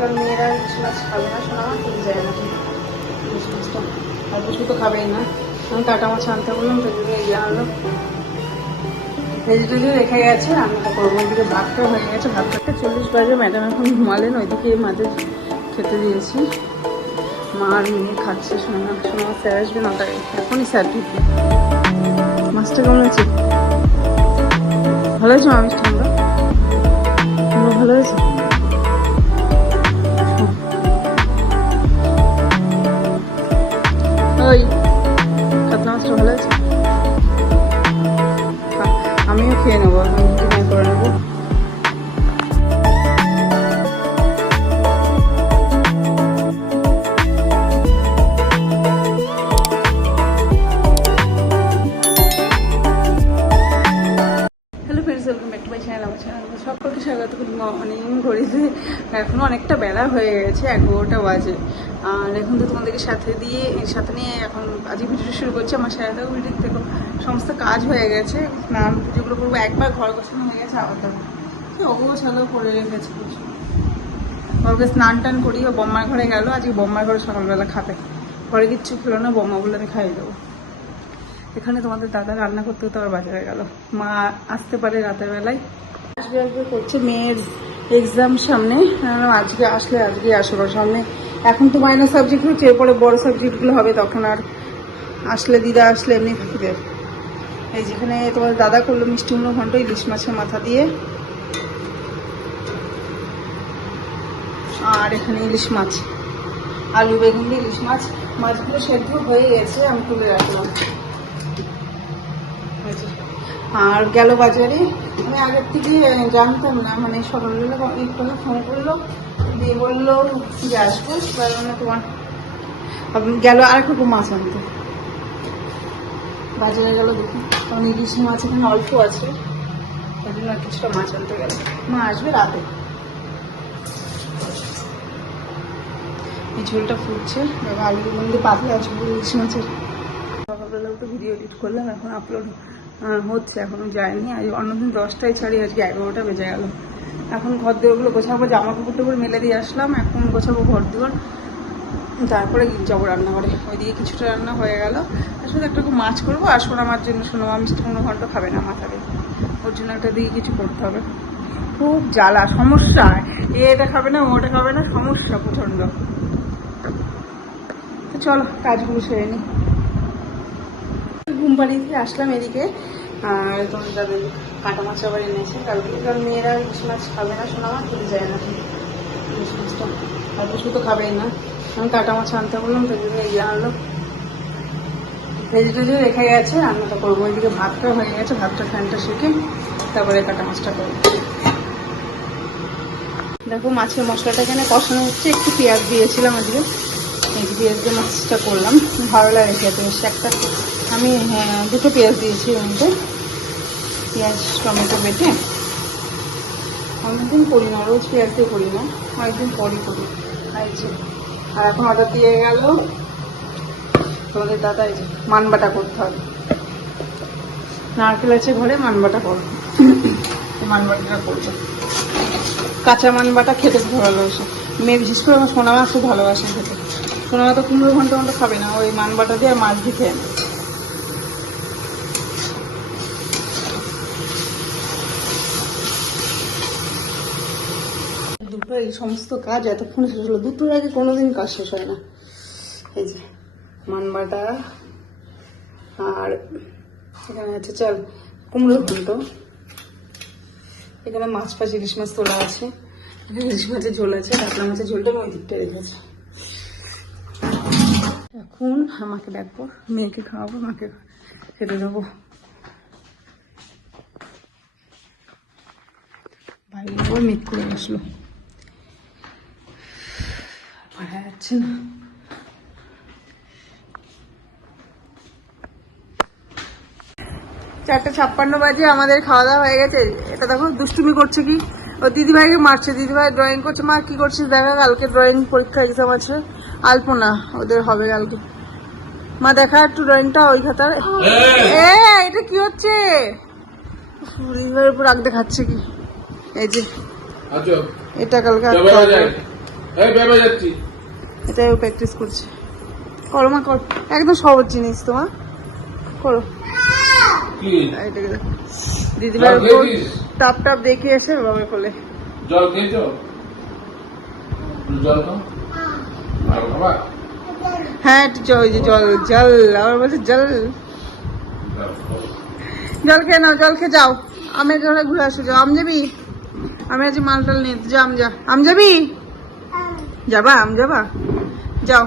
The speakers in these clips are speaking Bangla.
কারণ মেয়েরা ইলিশ মাছ খাবে না, শোনা আমার খেতে যায় না ইলিশ মাছটা, আর কিছু তো খাবেই না। আমি কাটা মাছ আনতে বললাম, তো এগিয়ে আনলো, ভেজিটেবল রেখে গেছে, রান্নাটা করবো। ওইদিকে ভাতটা হয়ে গেছে, ভাতটা 40 বাজে, ম্যাডাম এখন ঘুমালেন, ওইদিকে মাদের খেতে দিয়েছি, মা আর মেয়ে খাচ্ছে। শোনা স্যার আসবে 9টায়, এখনই স্যার ঢুকবে। মাছটা কেমন আছে? ভালো হয়েছে মা, মিষ্টি আমরা ভালো হয়েছে। ওই কাতলা মাছটা ভালো হয়েছে, আমিও খেয়ে নেবো, আমি করে নেবো। সকলকে স্বাগত, গুড মর্নিং। ঘড়িতে এখনো অনেকটা বেলা হয়ে গেছে, 11টা বাজে। আর এখন তো তোমাদেরকে সাথে নিয়ে এখন আজকে ভিডিও শুরু করছি। আমার সাথে ভিডিও দেখো, সমস্ত কাজ হয়ে গেছে, স্নান পুজোগুলো করবো, একবার ঘর গোছানো হয়ে গেছে, আবার দেখো কি অগোছালো করে রেখেছে কিছু। ওকে স্নান টান করি, ও বম্মার ঘরে গেল, আজকে বম্মার ঘরে সকালবেলা খাবে, ঘরে কিচ্ছু খেলো না, বম্মা বলে আমি খাইয়ে দেবো। এখানে তোমাদের দাদা রান্না করতে করতে আবার বাজারে গেল, মা আসতে পারে রাতের বেলায়, আসবে করছে। মেয়ের এক্সাম সামনে, আজকে আসবো সামনে। এখন তো মাইনর সাবজেক্ট হচ্ছে, এরপরে বড় সাবজেক্টগুলো হবে, তখন আর আসলে দিদা আসলে এমনি থাকবে। এই যেখানে তোমার দাদা করলো মিষ্টি কুমড়ো ঘন্ট ইলিশ মাছের মাথা দিয়ে, আর এখানে ইলিশ মাছ, আলু বেগুন দিয়ে ইলিশ মাছ। মাছগুলো সেদ্ধ হয়ে গেছে, আমি তুলে রাখলাম। আর গেল বাজারে, আমি আগের থেকে জানতাম না, মানে সকালবেলা একটু ফোন করলো, দিয়ে বললো যে আসবো, মানে তোমার গেল আর একটু মাছ আনতে বাজারে গেল, দেখি কারণ ইলিশ মাছ এখানে অল্প আছে, ওই জন্য কিছুটা মাছ আনতে গেল। মা আসবে রাতে। এই ঝোলটা ফুটছে, আলু বন্ধু পাতলা ঝোল ইলিশ মাছের। সকালবেলাও তো ভিডিও এডিট করলাম, এখন আপলোড হচ্ছে, এখনো যায়নি। আজ অন্যদিন 10টায় ছাড়ি, আজকে 11টা বেজে গেল। এখন ঘর দেওয়ারগুলো গোছাবো, জামা কাপড় মেলে দিয়ে আসলাম, এখন গোছাবো ঘর দেওয়ার, তারপরে যাবো রান্নাঘরে। ওইদিকে কিছুটা রান্না হয়ে গেল, আসলে একটা মাছ করবো, আর আমার জন্য মা মিষ্টি কুমড়ো ঘন্ট খাবে না মাথারে, ওর জন্য একটা দিকে কিছু করতে হবে। খুব জ্বালা, সমস্যা, এটা খাবে না ওটা খাবে না, সমস্যা প্রচণ্ড। তো চলো কাজগুলো সেরে নিই। ঘুম পাড়িয়ে থেকে আসলাম এদিকে, আর তোমার দাদা কাটা মাছ আবার এনেছে কালকে, কারণ মেয়েরা ইলিশ মাছ খাবে না, শোনা আমার খেতে যায় না ইলিশ মাছটা, আর কিছু তো খাবেই না। আমি কাটা মাছ আনতে বললাম, তো এগিয়ে আনলো, ভেজিটেবল রেখে গেছে, রান্নাটা করবো। ওইদিকে ভাতটা হয়ে গেছে, ভাতটা ফ্যানটা শিখে তারপরে কাটা মাছটা করবো। দেখো মাছের মশলাটা এখানে কষানো হচ্ছে, একটু পেঁয়াজ দিয়েছিলাম আজকে, এই পেঁয়াজ দিয়ে মাছটা করলাম, ভালো লাগে খেতে বেশি। একটা আমি দুটো পেঁয়াজ দিয়েছি এর মধ্যে, পেঁয়াজ টমেটো বেটে। অনেকদিন করি না, রোজ পেঁয়াজ দিয়ে করি না, অনেকদিন পরই করি। আর এখন অর্ডার দিয়ে গেল তোমাদের দাদা, এই যে মানবাটা করতে হবে, নারকেল আছে ঘরে, মানবাটা করবো, মানবাটাটা করবো। কাঁচা মানবাটা খেতে খুব ভালোবাসে মেয়ে, বিশেষ করে আমার সোনা মাছ খুব ভালোবাসে খেতে। সোনা মা তো কুমড়ো ঘন্টা খাবে না, ওই মানবাটা দিয়ে আর মাছ দিয়ে খেয়ে না। দুটো এই সমস্ত কাজ এতক্ষণ শেষ হলো, দুটোর আগে কোনোদিন কাজ শেষ হয় না। এই যে মানবাটা, আর এখানে আছে চাল কুমড়ো ঘন্ট, এখানে মাছ ফাছ ইলিশ মাছ তোলা আছে, ইলিশ মাছের ঝোল আছে, কাতলা মাছের ঝোলটা আমি ওই দিকটা রেখেছি। এখন আমাকে ডাকবো, মেয়েকে খাওয়াবো, মাকে খেতে দেবো। বাইরে আবার মেঘ করে আসলো, পারা যাচ্ছে না। 4:56 বাজে, আমাদের খাওয়া দাওয়া হয়ে গেছে। এটা দেখো দুষ্টুমি করছে কি, ও দিদিভাইকে মারছে, দিদিভাই ড্রয়িং করছে। মা কি করছিস দেখা, কালকে ড্রয়িং পরীক্ষা এক্সাম আছে, আলপনা ওদের হবে কালকে। মা দেখা একটু ড্রয়িংটা ওই খাতার। এটা কি হচ্ছে, দিদিভাইয়ের উপর রাগ দেখাচ্ছে কি, এই যে এটা কালকে এটাই ও প্র্যাকটিস করছে। করো মা করো, একদম সহজ জিনিস তোমার করো। এটাকে দেখো দিদিভাই টাপ টাপ দেখে এসে বাবার কোলে। জল খেয়েছো? জল খাও। আর বাবা হ্যাঁ একটু জল, জল জল আবার বলছে জল। জল খেয়ে নাও, জল খেয়ে যাও। আমের ঘরে ঘুরে আসো, যাও। আম যাবি? আমি আজ মালটাল নিয়ে যা, আম যা। আম যাবি? যাবা? আম যাবা? যাও।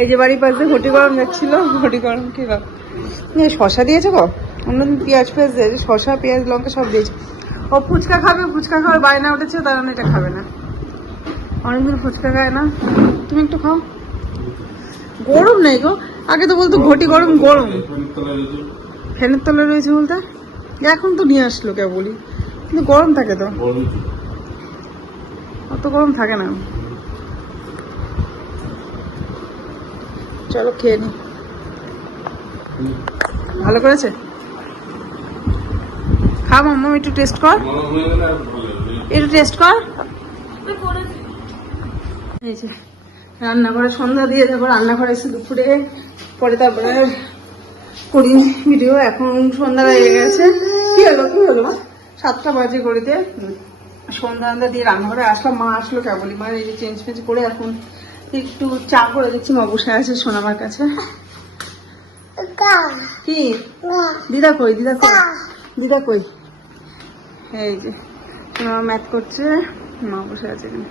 এই যে বাড়ির পাশে ঘটি গরম যাচ্ছিল, ঘটি গরম খেলাম। শশা দিয়েছে গো, অন্যদিন পেঁয়াজ ফেয়াজ দিয়েছে, শশা পেঁয়াজ লঙ্কা সব দিয়েছে। ও ফুচকা খাবে, ফুচকা খাওয়ার বায়না উঠেছে, তার জন্য এটা খাবে না। অনেকদিন ফুচকা খায় না, তুমি একটু খাও। গরম নেই গো, আগে তো বলতো ঘটি গরম গরম। ফ্যানের তলায় রয়েছে বলতে এখন তো নিয়ে আসলো কে বলি, কিন্তু গরম থাকে তো, অত গরম থাকে না। চলো খেয়ে নি। ভালো করেছে, খা মাম্মা, একটু টেস্ট কর, একটু টেস্ট কর। এই যে রান্নাঘরে সন্ধ্যা দিয়ে তারপর রান্নাঘরে এসে দুপুরে পরে তারপরে করি ভিডিও। এখন সন্ধ্যা হয়ে গেছে, কি হলো 7টা বাজে করিতে সন্ধ্যা দিয়ে রান্নাঘরে আসলাম। মা আসলো কেবলই, মা এই যে চেঞ্জ ফেঞ্জ করে এখন একটু চা করে দিচ্ছি। মা বসে আছে সোনামার কাছে। কি দিদা কই, দিদা কই, দিদা কই? এই যে সোনামা ম্যাথ করছে, মা বসে আছে এখানে।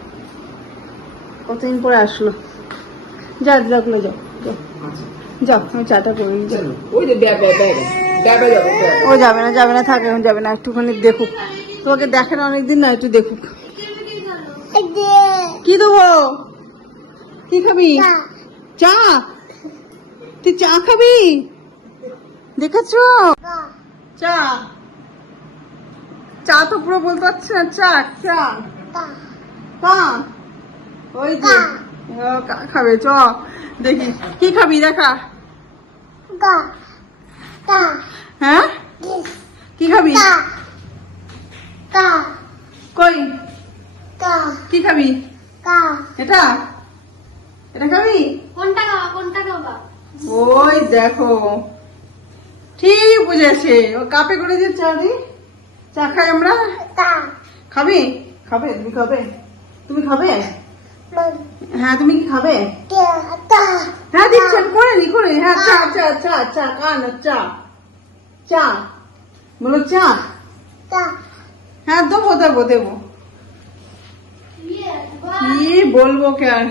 কতদিন পরে আসলো। যা দিদা খুলে যাও, যাও আমি চাটা করে নিই। ও যাবে না, যাবে না, থাকে এখন যাবে না, একটুখানি দেখুক, তোমাকে দেখে না অনেকদিন, না একটু দেখুক। কি দেবো? কি খাবি? চা? তুই চা খাবি? দেখেছ চা? চা তো পুরো বলতে পারছি না, চা চা ওই যে খাবে চ। দেখি কি খাবি দেখা। হ্যাঁ কি খাবি? কই কি খাবি? এটা এটা খাবি? কোনটা খাবা? ওই দেখো ঠিক বুঝেছে, ও কাপে করে দিয়ে চা দি, চা খাই আমরা। খাবি? খাবে তুমি? খাবে তুমি? খাবে? হ্যাঁ তুমি কি খাবে? হ্যাঁ দিচ্ছি করে নি করে। হ্যাঁ চা চা চা চা কান চা চা বলো চা। হ্যাঁ দেবো দেবো দেবো, কি বলবো কে আর।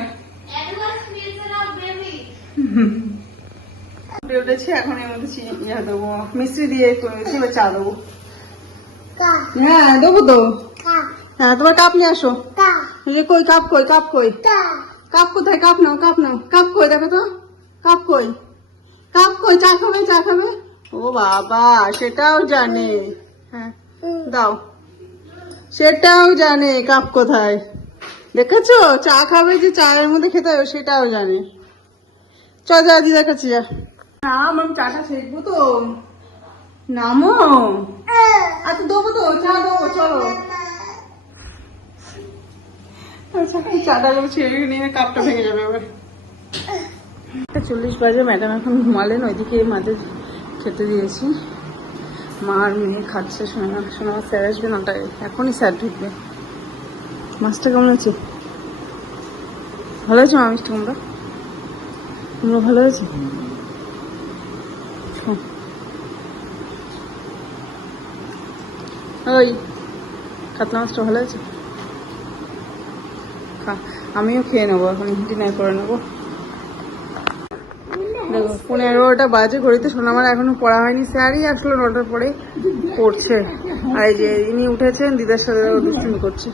উঠেছি এখন, এর মধ্যে ইয়ে দেবো, মিষ্টি দিয়ে করেছি, এবার চা দেবো। হ্যাঁ দেবো তো। হ্যাঁ তোমার কাপ নিয়ে আসো। কই কাপ কই? কাপ কই? কাপ কোথায়? কাপ নাও, কাপ নাও। কাপ কই দেখো তো, কাপ কই? কাপ কই? চা খাবে? চা খাবে? ও বাবা সেটাও জানে। হ্যাঁ দাও, সেটাও জানে কাপ কোথায়। দেখেছো চা খাবে যে চায়ের মধ্যে খেতে হবে সেটাও জানে। চ যা দিদার কাছে যা। নাম আমি চাটা শেখবো তো, নামো। আচ্ছা দেবো তো, চা দেবো, চলো। চাটা ছেড়ে নিয়ে কাপটা ভেঙে যাবে এবার। 40 বাজে, ম্যাডাম এখন ঘুমালেন, ওইদিকে মাদের খেতে দিয়েছি। মা আর মেয়ে খাচ্ছে। শোনা স্যার আসবে 9টায়, এখনই স্যার ঢুকবে। মাছটা কেমন আছে? ভালো আছে মা মিষ্টি কুমড়া? কুমড়ো ভালো আছে? ওই কাতলা মাছটা ভালো আছে? আমিও খেয়ে নেবো, এখন ডিনার করে নেবো। দেখো 15টা বাজে ঘড়িতে, সোনামার এখনো পড়া হয়নি। স্যারই আসলো 9টার পরে, পড়ছে। আর এই যে ইনি উঠেছেন, দিদার সাথে দুষ্টুমি করছে।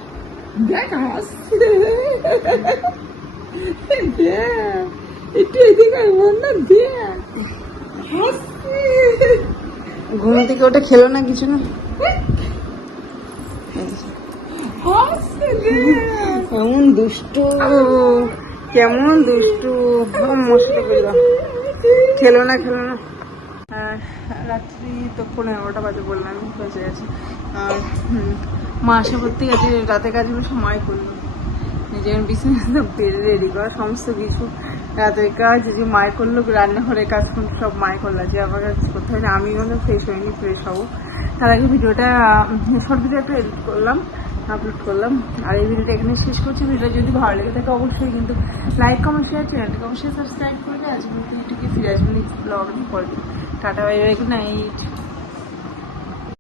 ঘুম থেকে ওটা খেলো না কিছু না, কেমন দুষ্টু, কেমন দুষ্টু। মশলা করল, খেলো না। রাত্রি তো 15টা বাজে বললাম, বেঁচে গেছে। আর মা আসা করতে গেছে, রাতে কাজগুলো সময় করলো, নিজের বিছানা রেডি করা সমস্ত কিছু রাতের কাজ যে মায় করলো, রান্নাঘরের কাজ সব মায় করলো, যে আমার কাজ করতে হয় না। আমি কিন্তু ফ্রেশ হইনি, ফ্রেশ হবো। তার আগে ভিডিওটা শর্ট ভিডিও একটা এডিট করলাম, আপলোড করলাম। আর এই ভিডিওটা এখানে শেষ করছি। ভিডিওটা যদি ভালো লেগে থাকে অবশ্যই কিন্তু লাইক কমেন্ট শেয়ার, চ্যানেলটাকে অবশ্যই সাবস্ক্রাইব করবে। আজ কিন্তু ইউটিউবে ফিরে আসবেন নেক্সট ব্লগ পরে। Tata, bye bye, good night.